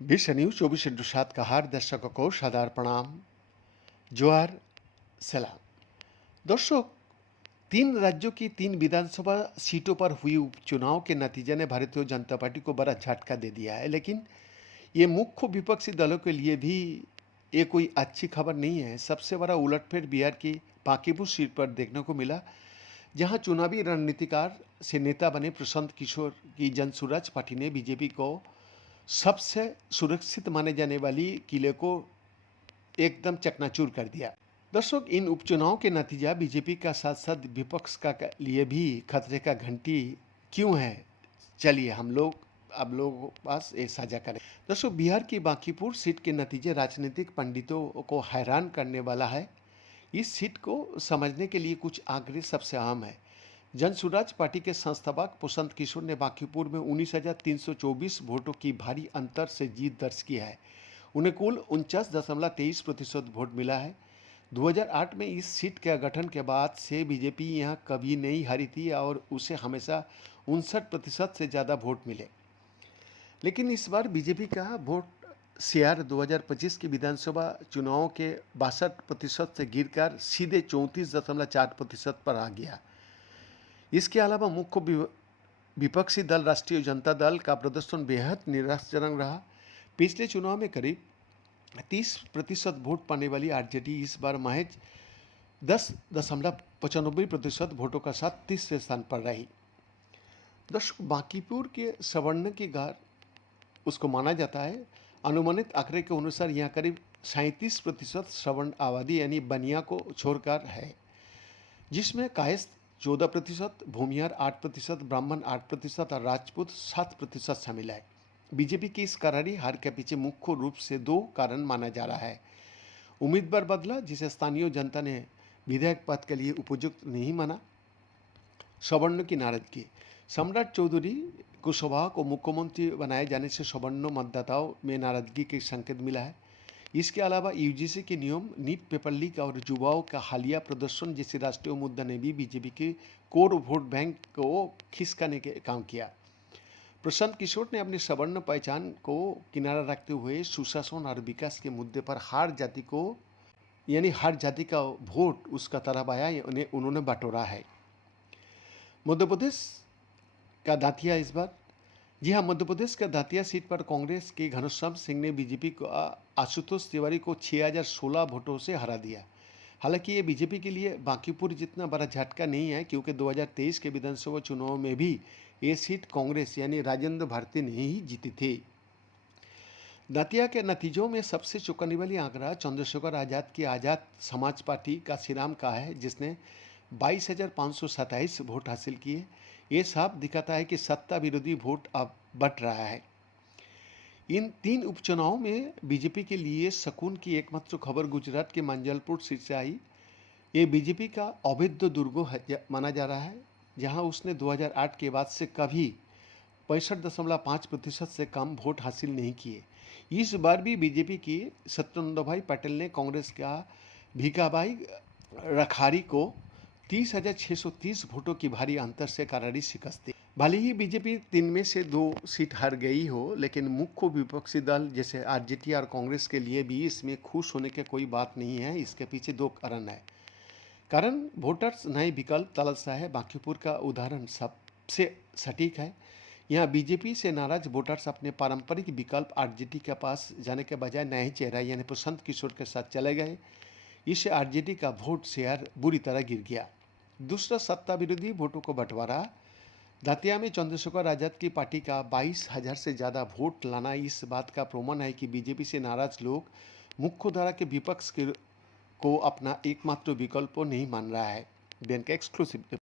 विश्व न्यूज 24/7 का हर दर्शकों को सादर प्रणाम, जोहार, सलाम। दर्शक, 3 राज्यों की 3 विधानसभा सीटों पर हुई उपचुनाव के नतीजे ने भारतीय जनता पार्टी को बड़ा झटका दे दिया है। लेकिन ये मुख्य विपक्षी दलों के लिए भी ये कोई अच्छी खबर नहीं है। सबसे बड़ा उलटफेर बिहार की बांकीपुर सीट पर देखने को मिला, जहां चुनावी रणनीतिकार से नेता बने प्रशांत किशोर की जनसुराज पार्टी ने बीजेपी को सबसे सुरक्षित माने जाने वाली किले को एकदम चकनाचूर कर दिया। दर्शक, इन उपचुनाव के नतीजा बीजेपी का साथ साथ विपक्ष का लिए भी खतरे का घंटी क्यों है, चलिए हम लोग अब लोगों के पास ये साझा करें। दर्शक, बिहार की बांकीपुर सीट के नतीजे राजनीतिक पंडितों को हैरान करने वाला है। इस सीट को समझने के लिए कुछ आंकड़े सबसे आम है। जनसुराज पार्टी के संस्थापक प्रशांत किशोर ने बांकीपुर में 19,324 वोटों की भारी अंतर से जीत दर्ज की है। उन्हें कुल 49.23% वोट मिला है। 2008 में इस सीट के गठन के बाद से बीजेपी यहां कभी नहीं हारी थी और उसे हमेशा 59% से ज़्यादा वोट मिले। लेकिन इस बार बीजेपी का वोट शेयर 2025 के विधानसभा चुनाव के 62% से गिरकर सीधे 34.4% पर आ गया। इसके अलावा मुख्य विपक्षी दल राष्ट्रीय जनता दल का प्रदर्शन बेहद निराशाजनक रहा। पिछले चुनाव में करीब 30% वोट पाने वाली आरजेडी इस बार महज 10.95% वोटों का साथ तीसरे स्थान पर रही। दर्शक, बांकीपुर के सवर्ण की घर उसको माना जाता है। अनुमानित आंकड़े के अनुसार यहाँ करीब 37% सवर्ण आबादी यानी बनिया को छोड़कर है, जिसमें कायस्थ 14%, भूमिहार 8%, ब्राह्मण 8% और राजपूत 7% शामिल है। बीजेपी की इस करारी हार के पीछे मुख्य रूप से 2 कारण माना जा रहा है। उम्मीदवार बदला, जिसे स्थानीय जनता ने विधायक पद के लिए उपयुक्त नहीं माना। सवर्ण की नाराजगी, सम्राट चौधरी कुशवाहा को मुख्यमंत्री बनाए जाने से सवर्ण मतदाताओं में नाराजगी के संकेत मिला है। इसके अलावा यूजीसी के नियम, नीट पेपर लीक और युवाओं का हालिया प्रदर्शन जैसे राष्ट्रीय मुद्दा ने भी बीजेपी के कोर वोट बैंक को खिसकाने के काम किया। प्रशांत किशोर ने अपनी सवर्ण पहचान को किनारा रखते हुए सुशासन और विकास के मुद्दे पर हर जाति का वोट उसका तरफ आया, उन्होंने बटोरा है। मध्य प्रदेश का दातिया इस बार, जी हाँ, मध्य प्रदेश का दातिया सीट पर कांग्रेस के घनश्याम सिंह ने बीजेपी को आशुतोष तिवारी को 6,016 वोटों से हरा दिया। हालांकि ये बीजेपी के लिए बांकीपुर जितना बड़ा झटका नहीं है, क्योंकि 2023 के विधानसभा चुनाव में भी ये सीट कांग्रेस यानी राजेंद्र भारती ने ही जीती थी। दातिया के नतीजों में सबसे चौंकाने वाली आंकड़ा चंद्रशेखर आजाद की आजाद समाज पार्टी का काशीराम का है, जिसने 22,527 वोट हासिल किए। ये साफ दिखाता है कि सत्ता विरोधी वोट अब बढ़ रहा है। इन 3 उपचुनावों में बीजेपी के लिए सुकून की एकमात्र खबर गुजरात के मंजलपुर सीट से आई। ये बीजेपी का अवैध दुर्ग माना जा रहा है, जहां उसने 2008 के बाद से कभी 65.5% से कम वोट हासिल नहीं किए। इस बार भी बीजेपी की सत्येंद्र भाई पटेल ने कांग्रेस का भीखाभाई रखारी को 30,630 वोटों की भारी अंतर से करारी शिकस्त दी। भले ही बीजेपी 3 में से 2 सीट हार गई हो, लेकिन मुख्य विपक्षी दल जैसे आरजेडी और कांग्रेस के लिए भी इसमें खुश होने की कोई बात नहीं है। इसके पीछे 2 कारण है। कारण वोटर्स नए विकल्प तलाश रहा है। बांकीपुर का उदाहरण सबसे सटीक है। यहाँ बीजेपी से नाराज वोटर्स अपने पारंपरिक विकल्प आरजेडी के पास जाने के बजाय नए चेहरा यानी प्रशांत किशोर के साथ चले गए। इससे आरजेडी का वोट शेयर बुरी तरह गिर गया। दूसरा, सत्ता विरोधी वोटों को बंटवारा। दातिया में चंद्रशेखर आजाद की पार्टी का 22,000 से ज़्यादा वोट लाना इस बात का प्रमाण है कि बीजेपी से नाराज लोग मुख्यधारा के विपक्ष को अपना एकमात्र विकल्प नहीं मान रहा है। Bank exclusive.